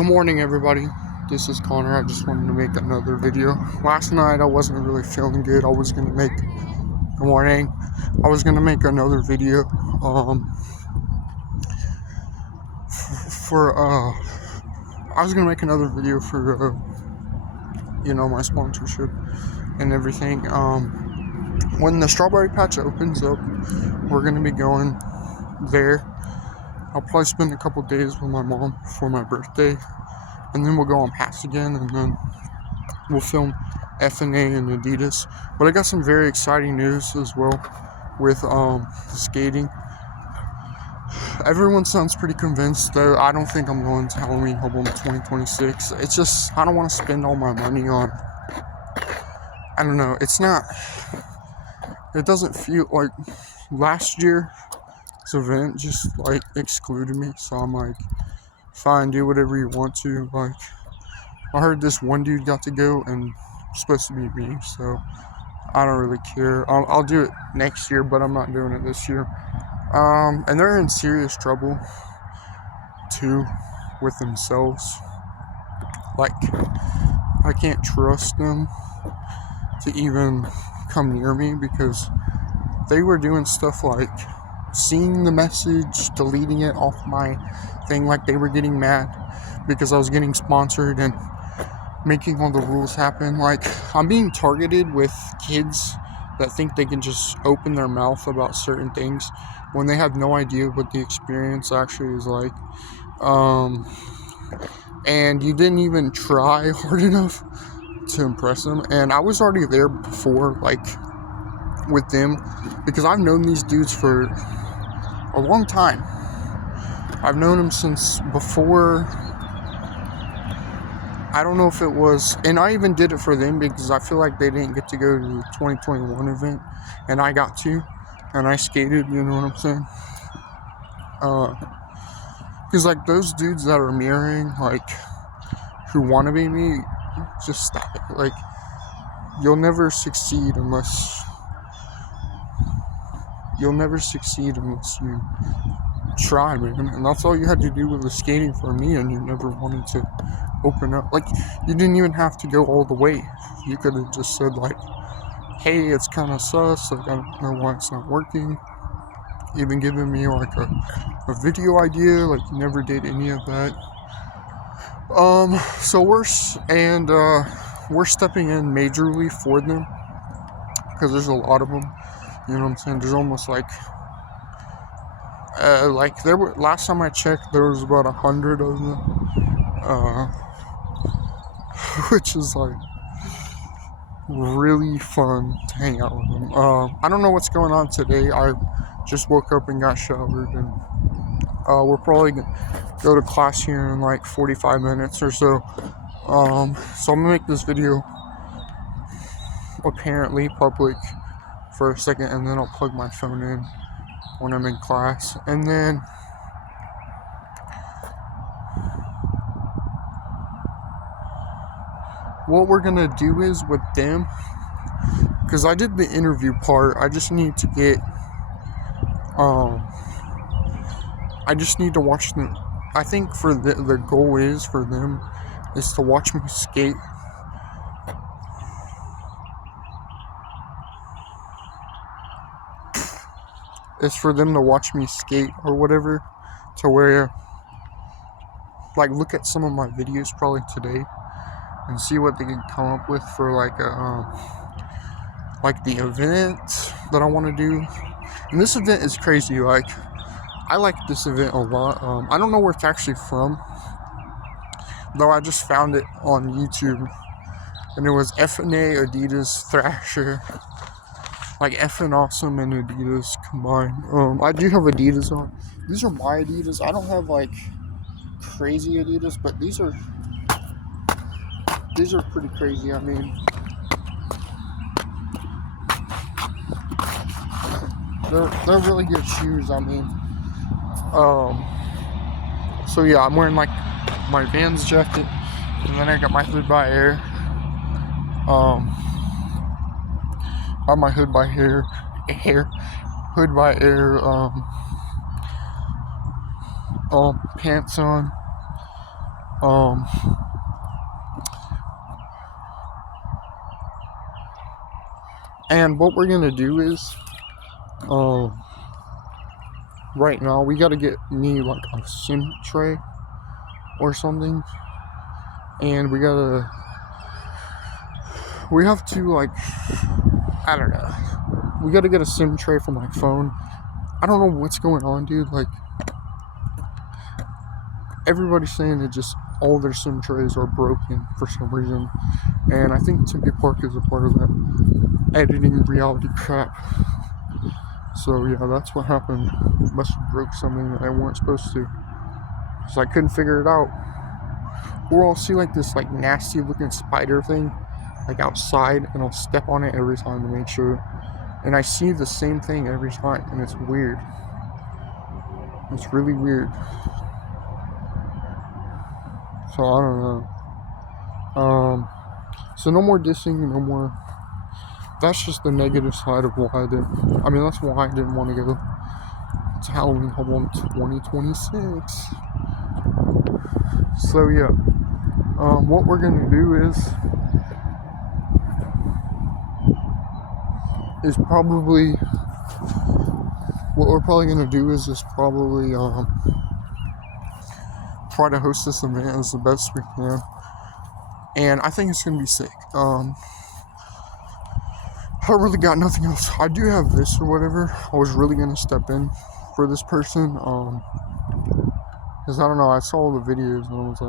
Good morning, everybody. This is Connor. I just wanted to make another video. Last night I wasn't really feeling good. Good morning. I was gonna make another video for my sponsorship and everything. When the Strawberry Patch opens up, we're gonna be going there. I'll probably spend a couple days with my mom for my birthday, and then we'll go on Pass again, and then we'll film FNA and Adidas. But I got some very exciting news as well with skating. Everyone sounds pretty convinced, though. I don't think I'm going to Halloween Hobo 2026. It's just, I don't want to spend all my money on, I don't know, it doesn't feel like last year's event just like excluded me. So I'm like, fine, do whatever you want to. Like, I heard this one dude got to go and it's supposed to be me, so I don't really care. I'll do it next year, but I'm not doing it this year. And they're in serious trouble too with themselves. Like, I can't trust them to even come near me because they were doing stuff like seeing the message, deleting it off my thing. Like, they were getting mad because I was getting sponsored and making all the rules happen. Like, I'm being targeted with kids that think they can just open their mouth about certain things when they have no idea what the experience actually is like. And you didn't even try hard enough to impress them. And I was already there before, like, with them, because I've known these dudes for a long time. I've known them since before, I don't know if it was, and I even did it for them because I feel like they didn't get to go to the 2021 event, and I got to, and I skated, you know what I'm saying? Because, like, those dudes that are mirroring, like, who want to be me, just stop it. Like, you'll never succeed unless you try, man. And that's all you had to do with the skating for me, and you never wanted to open up. Like, you didn't even have to go all the way. You could have just said, like, hey, it's kind of sus, like, I don't know why it's not working. Even giving me like a video idea. Like, you never did any of that. So we're stepping in majorly for them because there's a lot of them, you know what I'm saying? There's almost like there were, last time I checked, there was about 100 of them, which is like really fun to hang out with them. I don't know what's going on today. I just woke up and got showered, and we're probably gonna go to class here in like 45 minutes or so. So I'm gonna make this video apparently public for a second, and then I'll plug my phone in when I'm in class. And then what we're gonna do is with them, because I did the interview part, I just need to get I just need to watch them. I think for the goal is for them is to watch me skate. It's for them to watch me skate or whatever, to where, like, look at some of my videos probably today and see what they can come up with for like the event that I want to do. And this event is crazy. Like, I like this event a lot. I don't know where it's actually from, though. I just found it on YouTube, and it was FNA, Adidas, Thrasher, like FN Awesome and Adidas combined. I do have Adidas on. These are my Adidas. I don't have like crazy Adidas, but these are pretty crazy. I mean, they're really good shoes. I mean, so yeah, I'm wearing like my Vans jacket, and then I got my Hood by Air. I have my Hood by Air, pants on. Um, and what we're gonna do is, right now we gotta get me like a SIM tray or something, and we have to, like, I don't know, we gotta get a SIM tray for my phone. I don't know what's going on, dude. Like, everybody's saying that just all their SIM trays are broken for some reason, and I think Tempe Park is a part of that editing reality crap. So yeah, that's what happened. Must have broke something that they weren't supposed to, because I couldn't figure it out. Or I'll see like this like nasty looking spider thing like outside, and I'll step on it every time to make sure, and I see the same thing every time, and it's weird. It's really weird. So I don't know. So no more dissing, no more. That's just the negative side of why that's why I didn't want to go to Halloween Home 2026. So yeah, what we're gonna do is probably try to host this event as the best we can, and I think it's gonna be sick. I really got nothing else. I do have this or whatever. I was really gonna step in for this person, because I don't know. I saw the videos and I was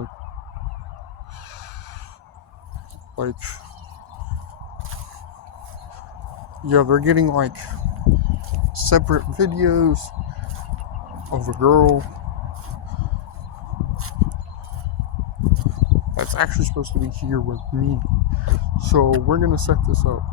like, yeah, they're getting like separate videos of a girl that's actually supposed to be here with me. So we're gonna set this up.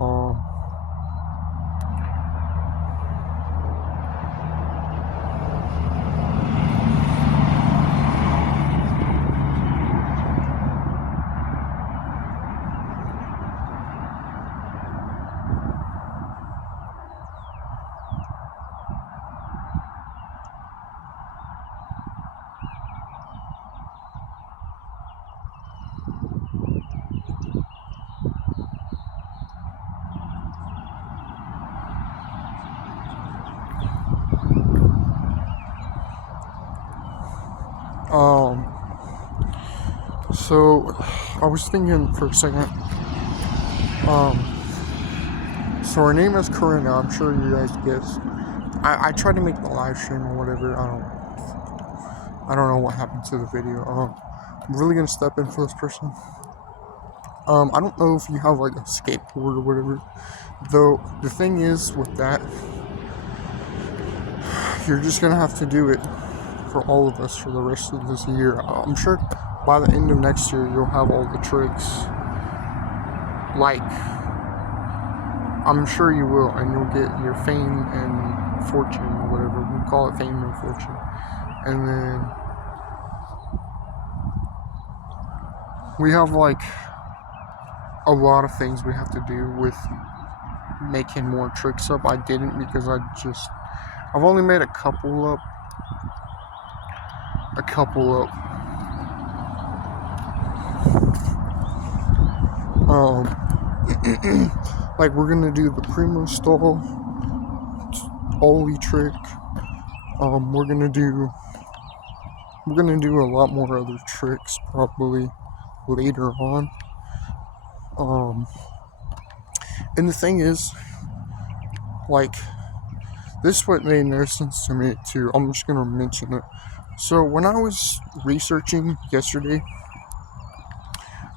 So I was thinking for a second. So her name is Corinna. I'm sure you guys guessed. I tried to make the live stream or whatever. I don't know what happened to the video. I'm really gonna step in for this person. I don't know if you have like a skateboard or whatever. Though the thing is with that, you're just gonna have to do it for all of us for the rest of this year. I'm sure by the end of next year you'll have all the tricks. Like, I'm sure you will, and you'll get your fame and fortune or whatever. We call it fame and fortune. And then we have like a lot of things we have to do with making more tricks up. I didn't because I've only made a couple up. Like we're gonna do the Primo stall, ollie trick. We're gonna do a lot more other tricks probably later on. And the thing is, like, this is what made no sense to me too. I'm just gonna mention it. So when I was researching yesterday,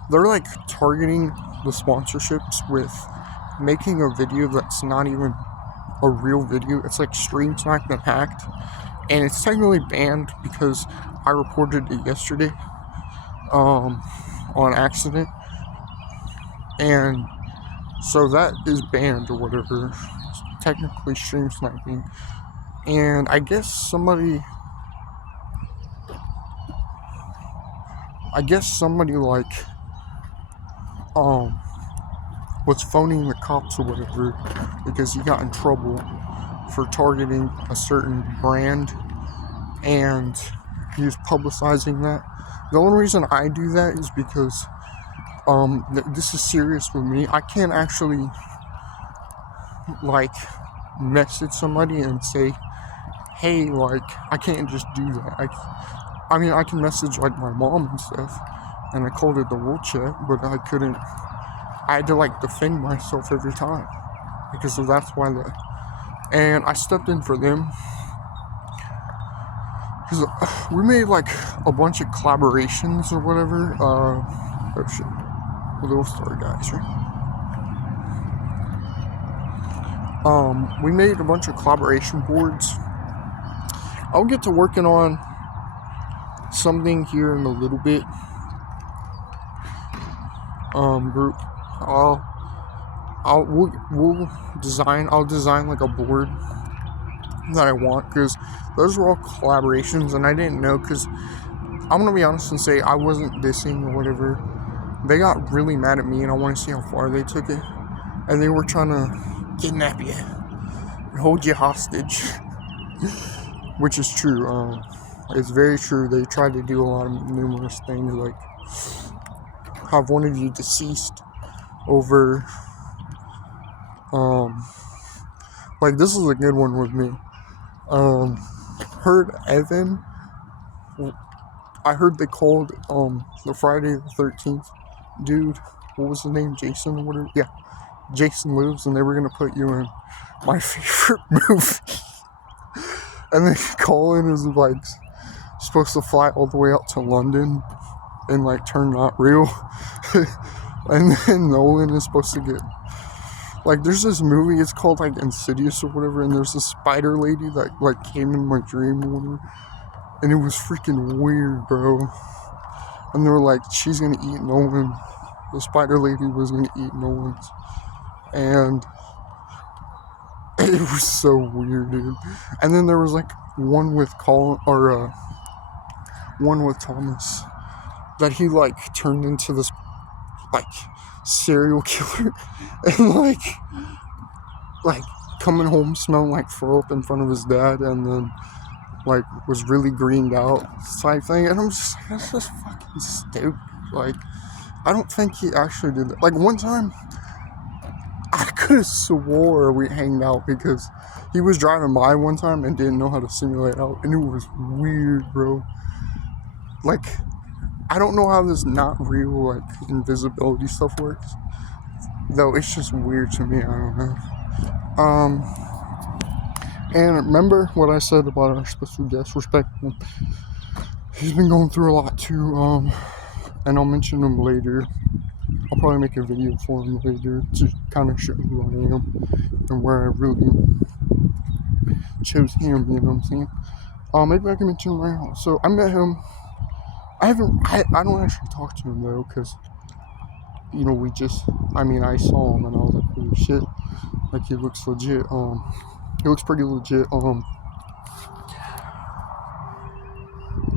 they're like targeting the sponsorships with making a video that's not even a real video. It's like stream sniped and hacked, and it's technically banned because I reported it yesterday on accident, and so that is banned or whatever. It's technically stream sniping, and I guess somebody like was phoning the cops or whatever because he got in trouble for targeting a certain brand, and he was publicizing that. The only reason I do that is because this is serious with me. I can't actually like message somebody and say, hey, like, I can't just do that. I mean, I can message like my mom and stuff, and I called it the world chat, but I couldn't. I had to like defend myself every time because that's why and I stepped in for them because we made like a bunch of collaborations or whatever. Oh shit, Little Star guys, right? We made a bunch of collaboration boards. I'll get to working on something here in a little bit. Group. I'll design like a board that I want, because those were all collaborations and I didn't know, because I'm gonna be honest and say I wasn't dissing or whatever. They got really mad at me and I want to see how far they took it, and they were trying to kidnap you and hold you hostage. Which is true. It's very true. They tried to do a lot of numerous things, like have one of you deceased over like this is a good one with me. Heard Evan. I heard they called the Friday the 13th dude. What was his name? Jason or whatever. Yeah, Jason Lives, and they were gonna put you in my favorite movie. And then Colin is like supposed to fly all the way out to London and like turn not real. And then Nolan is supposed to get like, there's this movie, it's called like Insidious or whatever, and there's this spider lady that like came in my dream or whatever, and it was freaking weird, bro. And they were like, she's gonna eat Nolan. The spider lady was gonna eat Nolan's, and it was so weird, dude. And then there was like one with Colin, or one with Thomas, that he like turned into this like serial killer, and like coming home smelling like throw up in front of his dad, and then like was really greened out type thing. And I'm just like, that's just fucking stupid. Like, I don't think he actually did that. Like, one time I could have swore we hanged out because he was driving by one time and didn't know how to simulate out, and it was weird, bro. Like, I don't know how this not real like invisibility stuff works, though. It's just weird to me. I don't know. And remember what I said about our special guest, respect him. He's been going through a lot too. And I'll mention him later. I'll probably make a video for him later to kind of show who I am and where I really chose him. You know what I'm saying? Maybe I can mention him right now. So I met him. I don't actually talk to him though, because, you know, I saw him and I was like, holy shit, like, he looks legit. He looks pretty legit.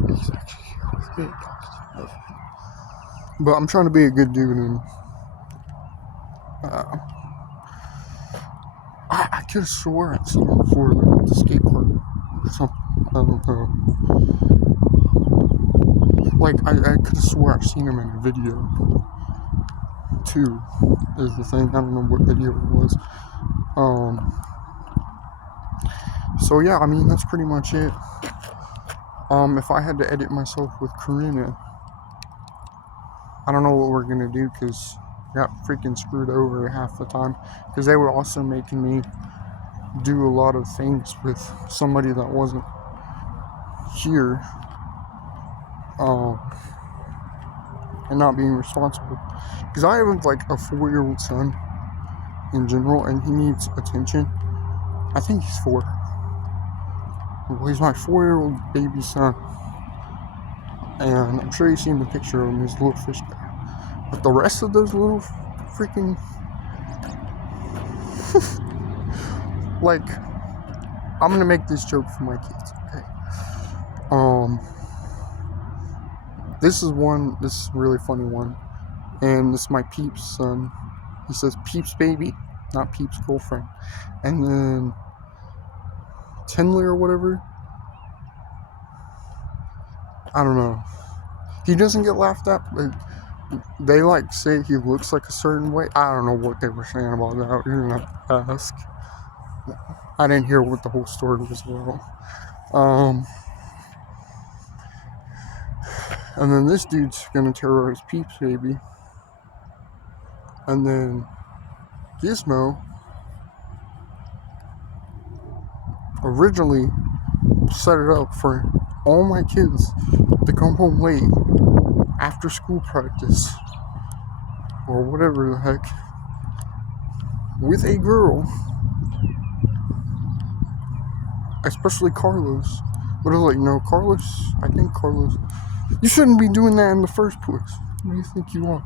He's actually here with me talking to him. But I'm trying to be a good dude, and I could have swore I'd seen him before, like, at the skate park or something. I don't know. Like, I could have swore I've seen him in a video too, is the thing. I don't know what video it was. So yeah, I mean, that's pretty much it. If I had to edit myself with Karina, I don't know what we're gonna do, because I got freaking screwed over half the time, because they were also making me do a lot of things with somebody that wasn't here, and not being responsible. Because I have like a 4-year-old son in general, and he needs attention. I think he's 4. Well, he's my 4-year-old baby son, and I'm sure you've seen the picture of him. He's a little fish guy. But the rest of those little freaking like, I'm gonna make this joke for my kids, okay? This is a really funny one, and this is my Peeps son. He says Peeps baby, not Peeps girlfriend. And then Tinley or whatever, I don't know, He doesn't get laughed at, but they like say he looks like a certain way. I don't know what they were saying about that. You're gonna have to ask. I didn't hear what the whole story was about. And then this dude's gonna terrorize Peeps Baby. And then Gizmo originally set it up for all my kids to come home late after school practice or whatever the heck with a girl, especially Carlos. But I was like, no, I think Carlos, you shouldn't be doing that in the first place. What do you think you are?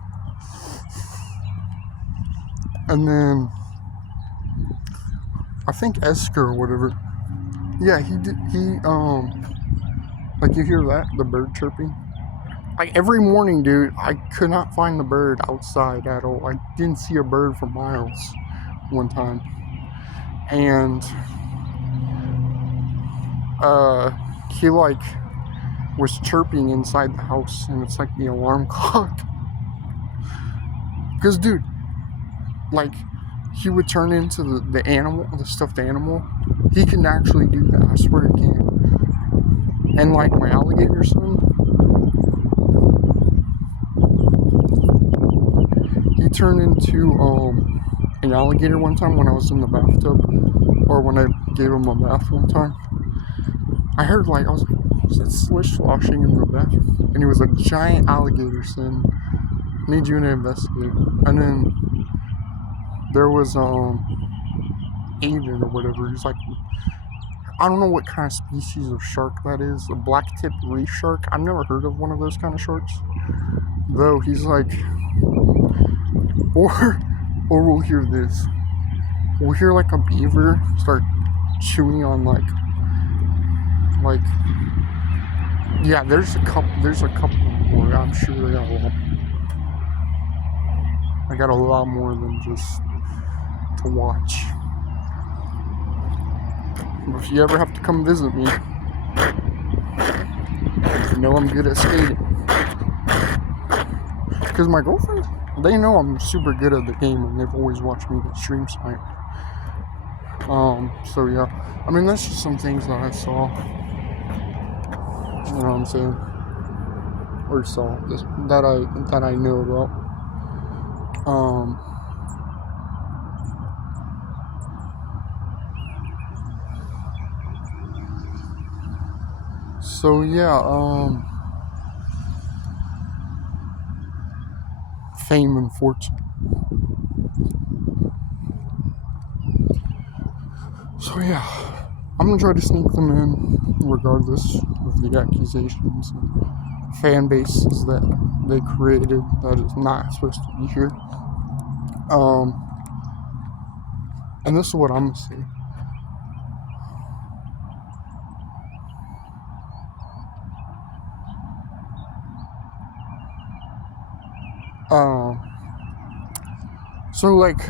And then I think Esker or whatever. Yeah, like you hear that? The bird chirping? Like every morning, dude, I could not find the bird outside at all. I didn't see a bird for miles one time. And he like was chirping inside the house, and it's like the alarm clock. Because, dude, like, he would turn into the animal, the stuffed animal. He can actually do that, I swear he can. And like my alligator son, he turned into an alligator one time when I was in the bathtub, or when I gave him a bath one time. I heard I was like, was that swish sloshing in the bath? And he was a giant alligator son. Need you to investigate. And then there was Aiden or whatever. He's like, I don't know what kind of species of shark that is. A black-tipped reef shark. I've never heard of one of those kind of sharks. Though he's like, or we'll hear this. We'll hear like a beaver start chewing on like yeah. There's a couple more. I'm sure they got a lot. I got a lot more than just to watch. If you ever have to come visit me, you know I'm good at skating. Because my girlfriend, they know I'm super good at the game, and they've always watched me get stream sniped. So yeah, I mean that's just some things that I saw. You know what I'm saying? Or saw that I know about. So yeah, fame and fortune. So yeah, I'm gonna try to sneak them in, regardless of the accusations and fan bases that they created that is not supposed to be here. And this is what I'm gonna say. So like,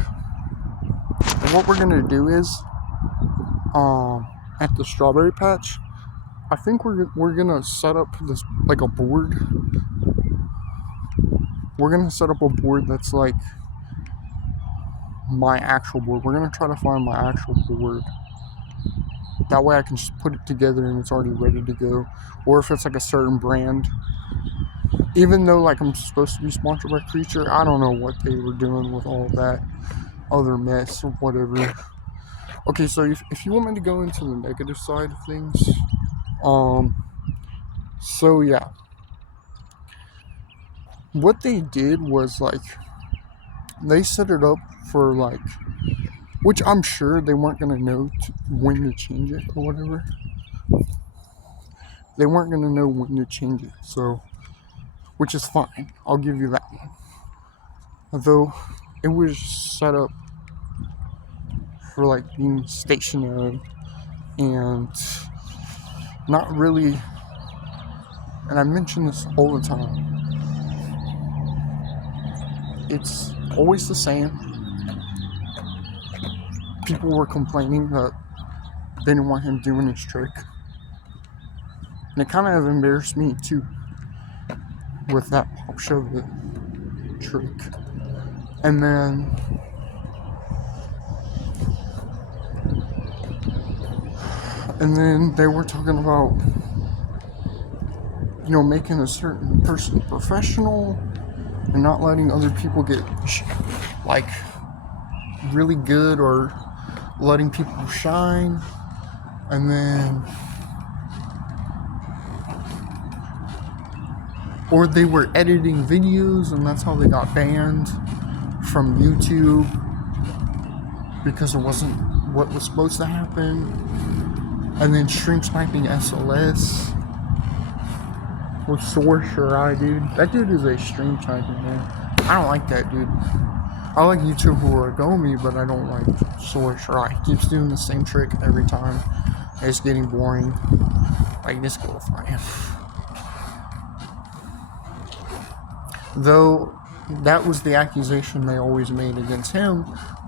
what we're gonna do is, at the strawberry patch, I think we're gonna set up this like a board. We're gonna set up a board that's like my actual board. We're gonna try to find my actual board. That way I can just put it together and it's already ready to go. Or if it's like a certain brand. Even though like I'm supposed to be sponsored by Creature, I don't know what they were doing with all that other mess or whatever. Okay, so if you want me to go into the negative side of things, so yeah. What they did was like, they set it up for like, which I'm sure they weren't gonna know when to change it or whatever. They weren't gonna know when to change it, so, which is fine. I'll give you that one. Although it was set up for like being stationary and not really, and I mention this all the time, it's always the same. People were complaining that they didn't want him doing his trick, and it kind of embarrassed me too. with that pop shove-it trick. And then they were talking about, you know, making a certain person professional and not letting other people get like really good, or letting people shine. And then, or they were editing videos, and that's how they got banned from YouTube, because it wasn't what was supposed to happen. And then stream sniping SLS with Source Shirai, dude. That dude is a stream sniper, man. I don't like that dude. I like YouTube Origami, but I don't like Source Shirai. He keeps doing the same trick every time. It's getting boring. Like, disqualify him. Though, that was the accusation they always made against him,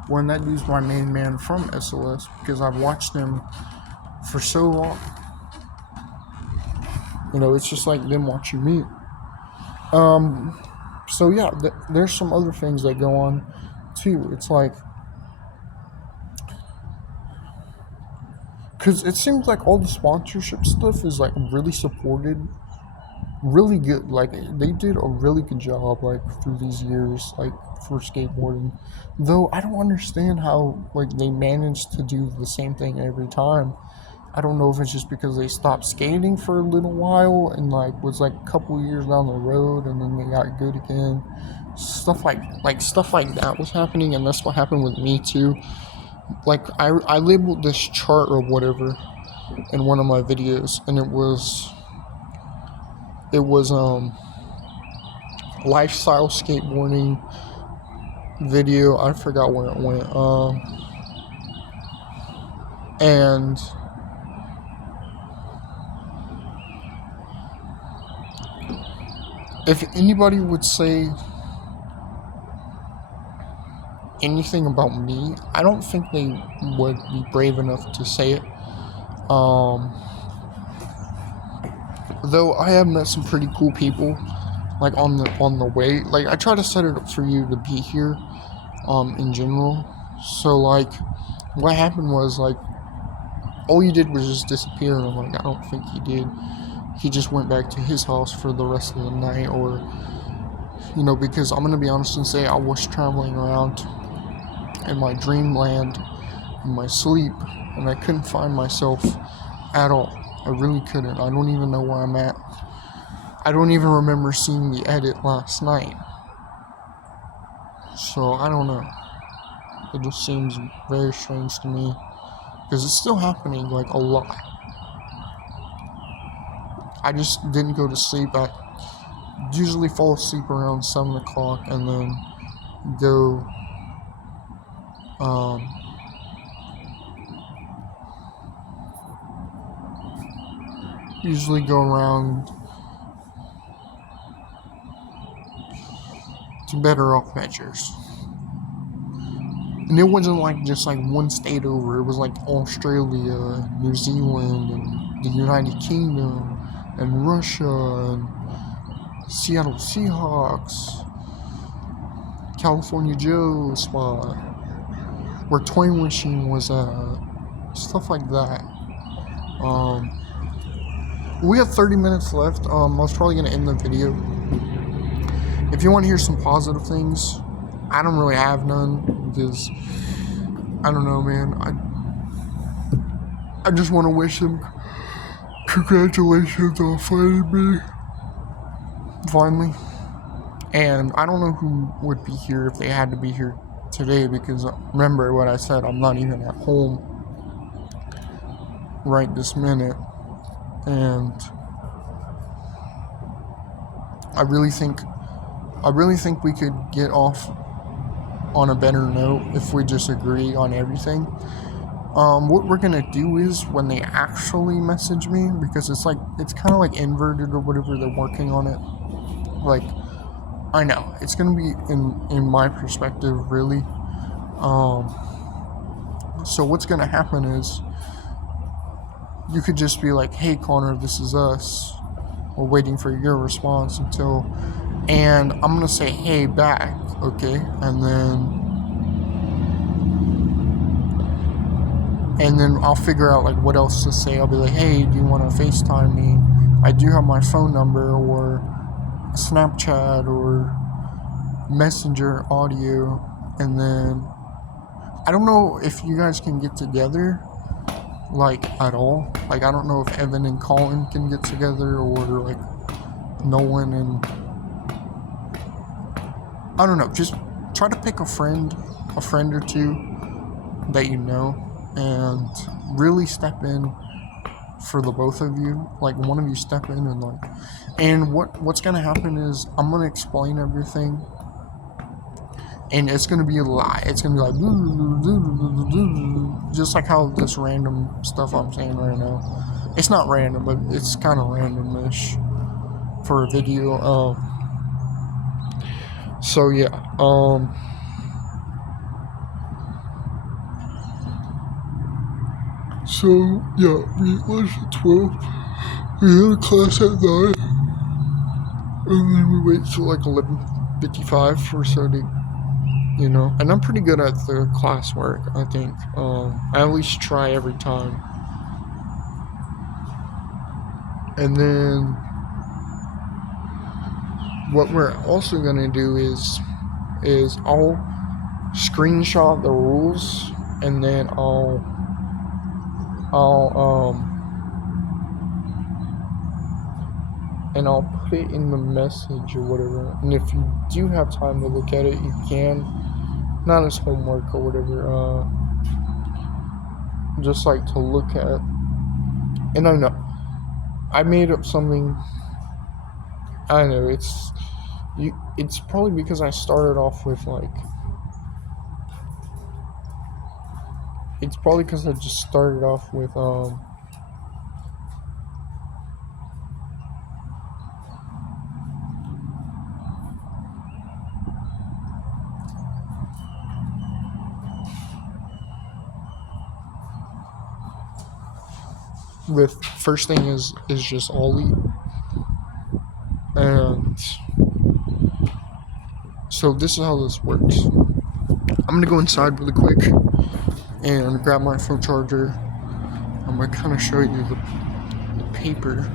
when that dude's my main man from SLS, because I've watched him for so long. You know, it's just like them watching me. So yeah, there's some other things that go on too. It's like, because it seems like all the sponsorship stuff is like really supported, really good. Like, they did a really good job, like, through these years, like, for skateboarding. Though I don't understand how, like, they managed to do the same thing every time. I don't know if it's just because they stopped skating for a little while and, like, was like a couple years down the road, and then they got good again. Stuff like that was happening, and that's what happened with me too. Like, I labeled this chart or whatever in one of my videos, and it was lifestyle skateboarding video. I forgot where it went. And if anybody would say anything about me, I don't think they would be brave enough to say it. Though I have met some pretty cool people, like, on the way. Like, I try to set it up for you to be here, in general. So, like, what happened was, like, all you did was just disappear, and I'm like, I don't think he did. He just went back to his house for the rest of the night, or, you know, because I'm gonna be honest and say I was traveling around in my dreamland in my sleep, and I couldn't find myself at all. I really couldn't. I don't even know where I'm at. I don't even remember seeing the edit last night. So, I don't know. It just seems very strange to me, because it's still happening, like, a lot. I just didn't go to sleep. I usually fall asleep around 7 o'clock, and then go, usually go around to Better Off Measures. And it wasn't like just like one state over. It was like Australia, New Zealand, and the United Kingdom, and Russia, and Seattle Seahawks, California Joe spot, where Toy Machine was at, stuff like that. We have 30 minutes left. I was probably going to end the video. If you want to hear some positive things, I don't really have none, because, I don't know, man. I just want to wish them congratulations on finding me, finally. And I don't know who would be here if they had to be here today, because remember what I said, I'm not even at home right this minute. And I really think we could get off on a better note if we just agree on everything. What we're gonna do is, when they actually message me, because it's kind of like inverted or whatever, they're working on it. Like, I know it's gonna be in my perspective, really. So what's gonna happen is, you could just be like, hey Connor, this is us, or waiting for your response until, and I'm gonna say hey back, okay, and then I'll figure out like what else to say. I'll be like, hey, do you want to FaceTime me? I do have my phone number, or Snapchat, or Messenger audio. And then I don't know if you guys can get together like at all. Like I don't know if Evan and Colin can get together, or like Nolan and I don't know. Just try to pick a friend or two that you know, and really step in for the both of you. Like one of you step in and what's gonna happen is I'm gonna explain everything, and it's gonna be a lie. It's gonna be like just like how this random stuff I'm saying right now. It's not random, but it's kind of randomish for a video. So yeah. So yeah, we lunch at 12. We had a class at 9, and then we wait till like 11:55 for Sunday. And I'm pretty good at the classwork, I think. I at least try every time. And then what we're also gonna do is I'll screenshot the rules, and then I'll put it in the message or whatever. And if you do have time to look at it, you can. Not as homework or whatever. Just like to look at. And I know I made up something. I know it's probably because I started off with it's probably because I just started off with the first thing is just Ollie, and so this is how this works. I'm gonna go inside really quick and grab my phone charger. I'm gonna kind of show you the paper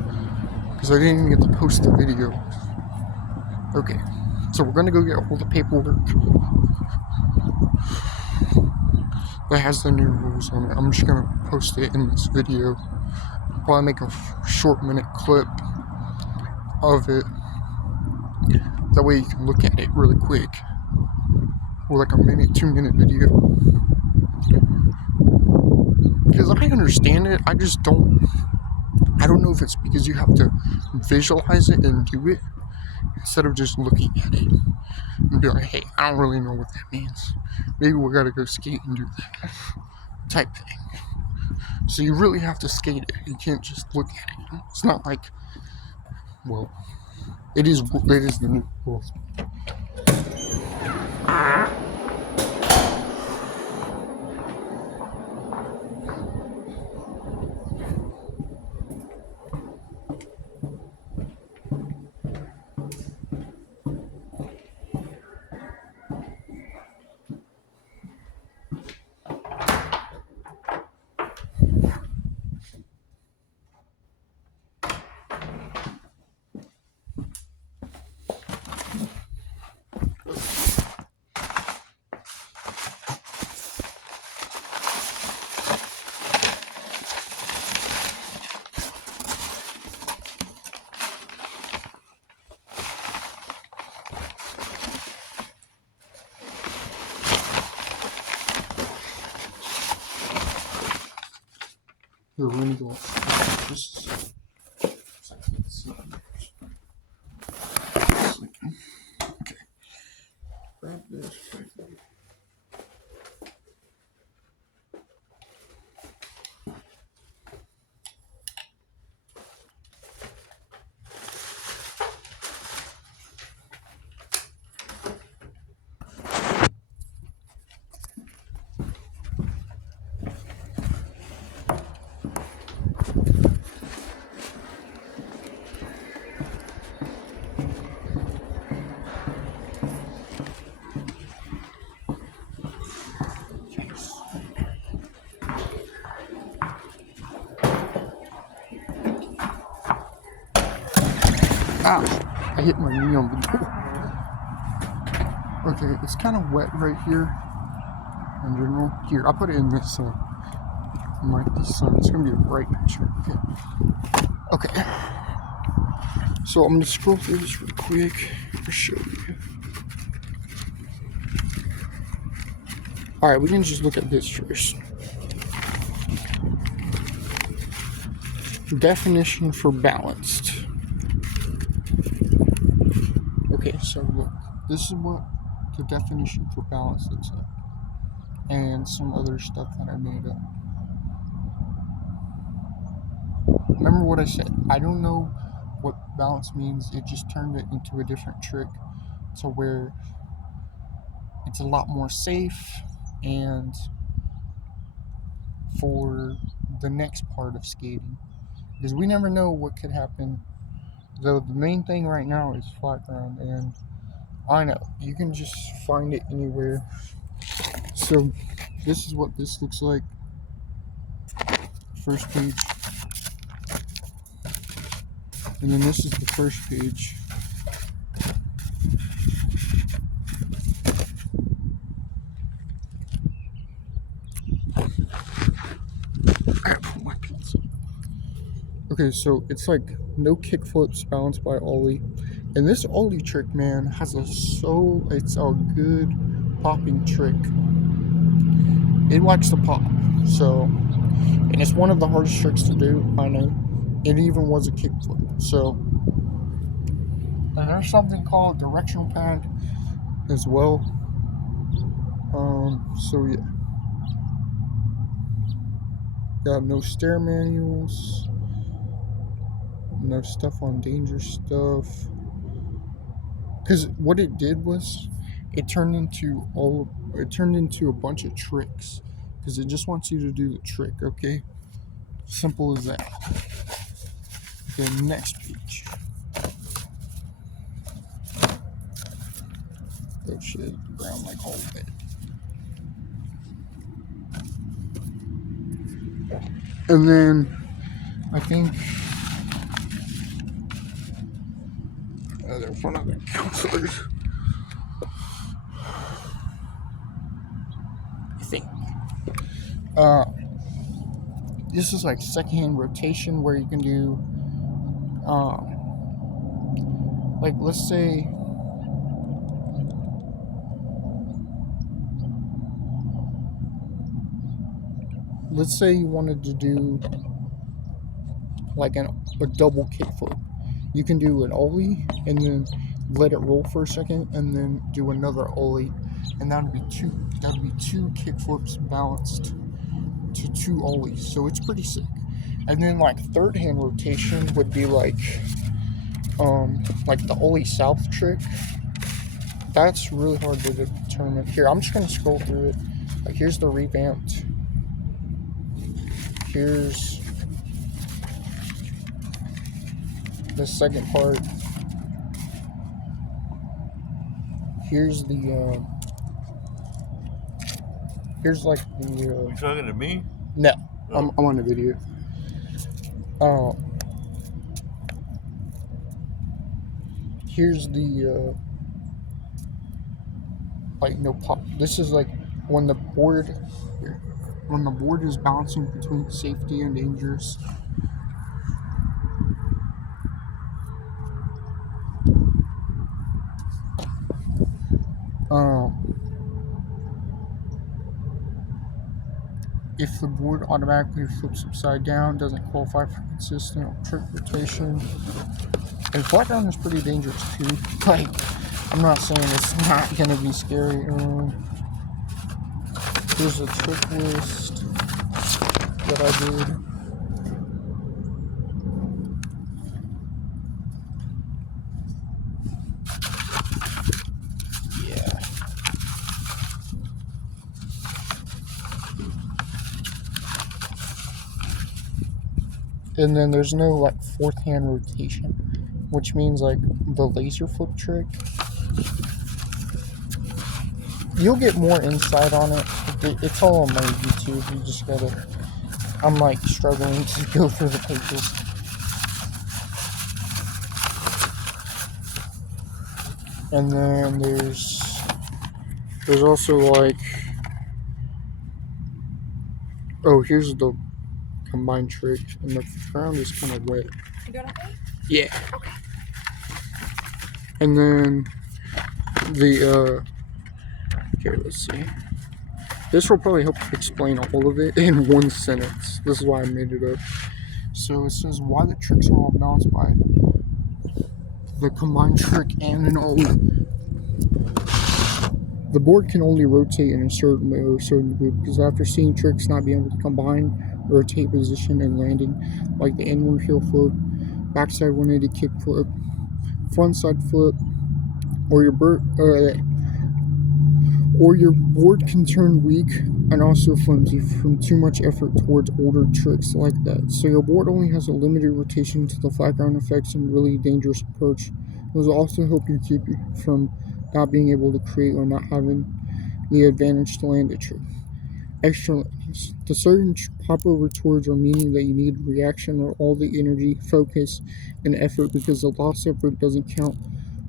because I didn't even get to post the video. Okay, so we're gonna go get all the paperwork that has the new rules on it. I'm just gonna post it in this video. Probably make a short minute clip of it. That way you can look at it really quick. Or like a 2-minute video. Because I understand it, I don't know if it's because you have to visualize it and do it instead of just looking at it and be like, hey, I don't really know what that means. Maybe we gotta go skate and do that type thing. So you really have to skate it. You can't just look at it. It's not like, well, it is the new rules. You're really going just okay. Grab this. Ow! I hit my knee on the door. Okay, it's kind of wet right here in general. Here, I'll put it in this like the sun. It's gonna be a bright picture. Okay. So I'm gonna scroll through this real quick to show you. Alright, we can just look at this first. Definition for balanced. Okay, so look, this is what the definition for balance looks like. And some other stuff that I made up. Remember what I said. I don't know what balance means. It just turned it into a different trick to where it's a lot more safe and for the next part of skating. Because we never know what could happen. Though the main thing right now is flat ground, and I know you can just find it anywhere. So this is what this looks like. First page. And then this is the first page. I put my pizza. Okay, so it's like no kick flips, balanced by ollie. And this ollie trick, man, it's a good popping trick. It likes to pop. So, and it's one of the hardest tricks to do, I know. It even was a kick flip. So, and there's something called directional pad as well. So yeah. Got no stair manuals. No stuff on danger stuff. Because what it did was, it turned into a bunch of tricks. Because it just wants you to do the trick, okay? Simple as that. Okay, next page. Oh shit, the ground like all of it. And then, I think, they're in front of the counselors. I think. This is like secondhand rotation where you can do, like let's say, you wanted to do like a double kickflip. You can do an ollie and then let it roll for a second and then do another ollie, and that would be two kickflips balanced to two ollies. So it's pretty sick. And then like third hand rotation would be like the ollie south trick. That's really hard to determine. Here, I'm just gonna scroll through it. Like here's the revamped. Here's the second part. Here's the here's like the You talking to me? No, Oh. I'm on the video. Here's the like no pop. This is like when the board is bouncing between safety and dangerous. If the board automatically flips upside down, doesn't qualify for consistent trick rotation. And flat ground is pretty dangerous too. Like, I'm not saying it's not gonna be scary. Here's a trick list that I did. Yeah. And then there's no like fourth hand rotation, which means like the laser flip trick. You'll get more insight on it. It's all on my YouTube. You just gotta. I'm like struggling to go through the pages. And then there's also like, oh, here's the combined trick, and the ground is kind of wet. You doing okay? Yeah. Okay. And then the okay, let's see. This will probably help explain all of it in one sentence. This is why I made it up. So it says why the tricks are all balanced by the combined trick and an ollie. The board can only rotate in a certain way or a certain group, because after seeing tricks not being able to combine, rotate position, and landing, like the inward heel flip, backside 180 kick flip, front side flip, or your board can turn weak and also flimsy from too much effort towards older tricks like that. So your board only has a limited rotation to the flat ground effects and really dangerous approach. Those will also help you keep you from not being able to create or not having the advantage to land a trick. Extra landings. The certain popover towards are meaning that you need reaction or all the energy, focus, and effort, because the lost effort doesn't count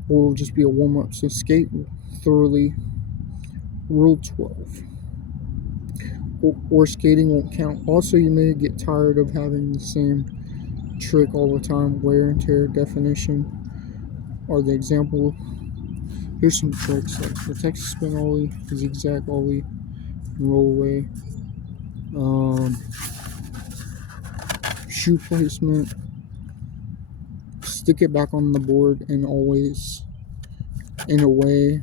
or will just be a warm-up. So skate thoroughly. Rule 12. Or skating won't count. Also, you may get tired of having the same trick all the time. Wear and tear definition are the example. Here's some tricks like the Texas spin ollie, zigzag ollie, roll away, shoe placement, stick it back on the board and always in a way.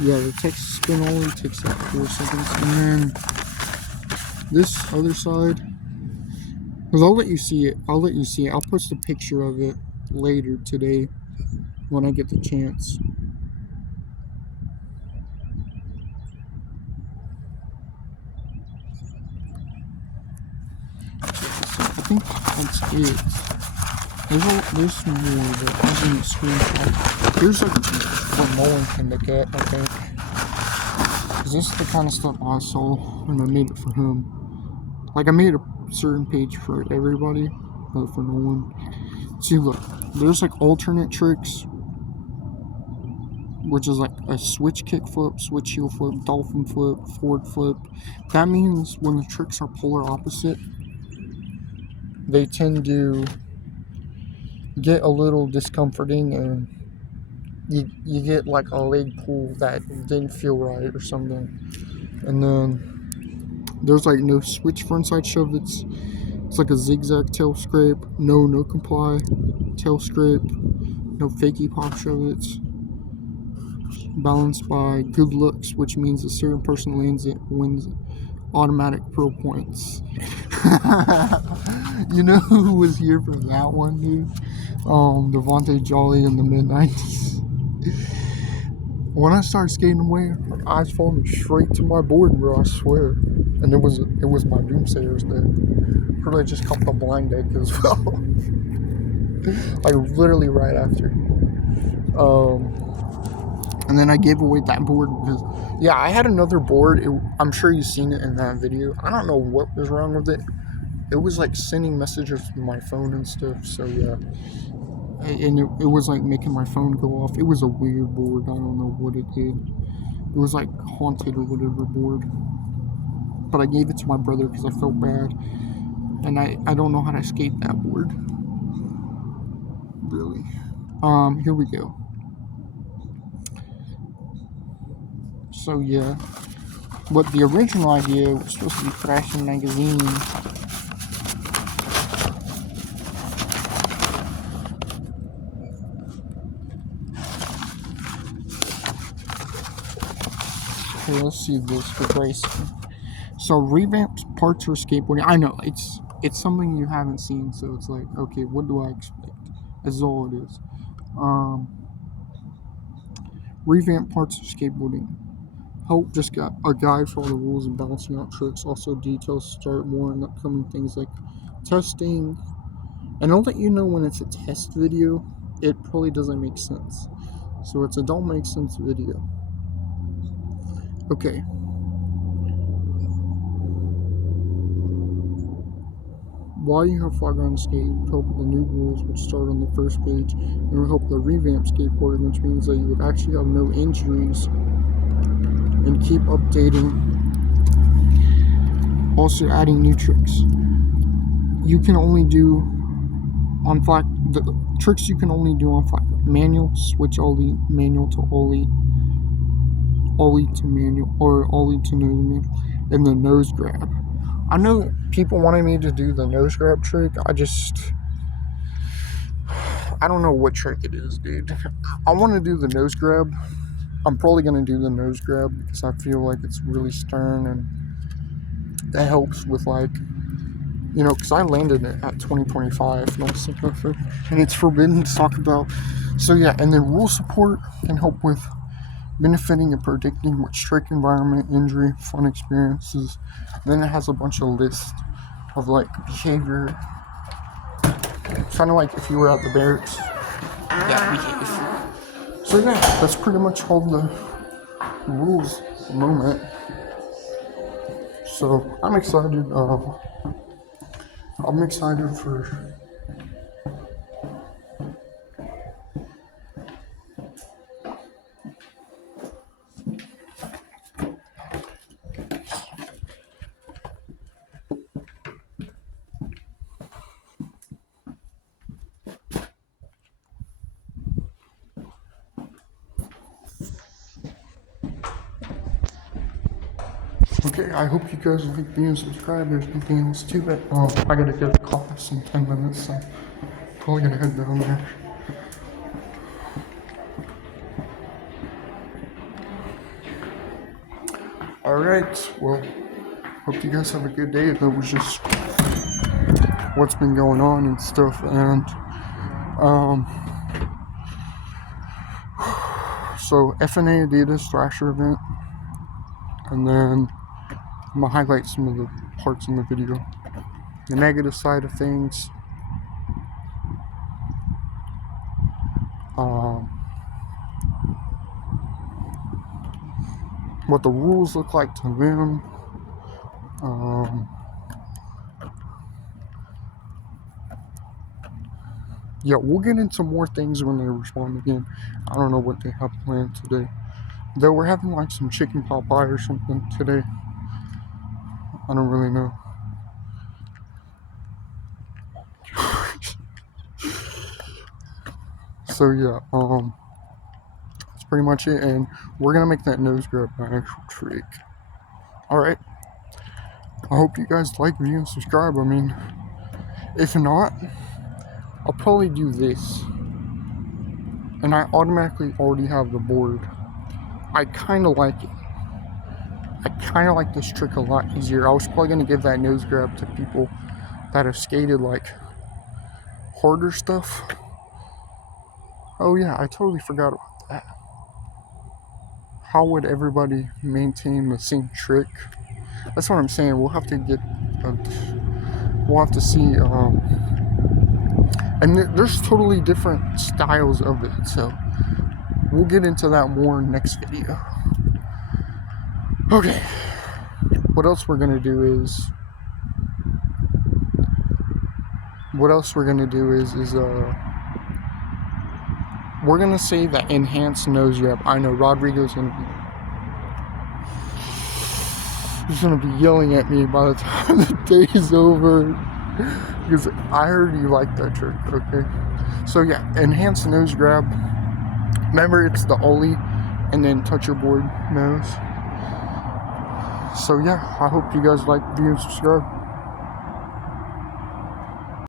Yeah, the Texas spin ollie takes like 4 seconds, and then this other side, because I'll let you see it. I'll post a picture of it later today when I get the chance. I think that's it. There's more, but I'm going to screenshot. Here's like what Nolan can look at, I think. Because this is the kind of stuff I saw and I made it for him. Like, I made a certain page for everybody, but for Nolan. See, look, there's like alternate tricks, which is like a switch kick flip, switch heel flip, dolphin flip, forward flip. That means when the tricks are polar opposite, they tend to get a little discomforting, and you get like a leg pull that didn't feel right or something. And then there's like no switch frontside shove. It's like a zigzag tail scrape, no comply tail scrape, no fakey pop shove. It's balanced by good looks, which means a certain person lands it wins automatic pro points. You know who was here for that one, dude? Devontae Jolly in the mid-90s. When I started skating away, my eyes followed me straight to my board, bro, I swear. And it was my Doomsayers there. Probably just caught the blind deck as well. Like literally right after. And then I gave away that board because, yeah, I had another board. I'm sure you've seen it in that video. I don't know what was wrong with it. It was like sending messages from my phone and stuff. So yeah, and it was like making my phone go off. It was a weird board. I don't know what it did. It was like haunted or whatever board. But I gave it to my brother because I felt bad, and I don't know how to escape that board. Really. Here we go. So yeah, but the original idea was supposed to be Thrashing Magazine. Okay, let's see this for racing. So revamped parts for skateboarding. I know it's something you haven't seen, so it's like, okay, what do I expect? That's all it is. Revamped parts of skateboarding. Help just got a guide for all the rules and balancing out tricks. Also details start more on upcoming things like testing. And I'll let you know when it's a test video. It probably doesn't make sense. So it's a don't make sense video. Okay. while you have fly ground skate, you would hope the new rules would start on the first page, and would hope the revamped skateboard, which means that you would actually have no injuries, and keep updating. Also adding new tricks. You can only do on flat, the tricks you can only do on flat. Manual, switch ollie, manual to ollie, ollie to manual, or ollie to nose manual, and the nose grab. I know people wanted me to do the nose grab trick. I don't know what trick it is, dude. I want to do the nose grab. I'm probably going to do the nose grab because I feel like it's really stern and that helps with, like, you know, because I landed it at 2025, and it's forbidden to talk about. So yeah, and then rule support can help with benefiting and predicting which trick, environment, injury, fun experiences. Then it has a bunch of lists of like behavior, kind of like if you were at the barracks. Yeah, behave. So yeah, that's pretty much all the rules at the moment. So I'm excited. I'm excited for. Okay, I hope you guys like being subscribed. There's nothing else to it. I gotta get a class in 10 minutes, so probably gonna head down there. Alright, well, hope you guys have a good day. That was just what's been going on and stuff, and so FNA Adidas Thrasher event, and then I'm gonna highlight some of the parts in the video. The negative side of things. What the rules look like to them. Yeah, we'll get into more things when they respond again. I don't know what they have planned today. Though we're having like some chicken pot pie or something today. I don't really know. So yeah, that's pretty much it, and we're gonna make that nose grab an actual trick. Alright. I hope you guys like, view, and subscribe. I mean, if not, I'll probably do this. And I automatically already have the board. I kinda like it. I kinda like this trick a lot easier. I was probably gonna give that nose grab to people that have skated like harder stuff. Oh yeah, I totally forgot about that. How would everybody maintain the same trick? That's what I'm saying. We'll have to get. We'll have to see. And there's totally different styles of it, so we'll get into that more next video. Okay. What else we're gonna do is. We're gonna say that enhanced nose grab. I know Rodrigo's gonna be. He's gonna be yelling at me by the time the day is over, because I heard you like that trick. Okay, so yeah, enhanced nose grab. Remember, it's the ollie and then touch your board nose. So yeah, I hope you guys like, view, and subscribe.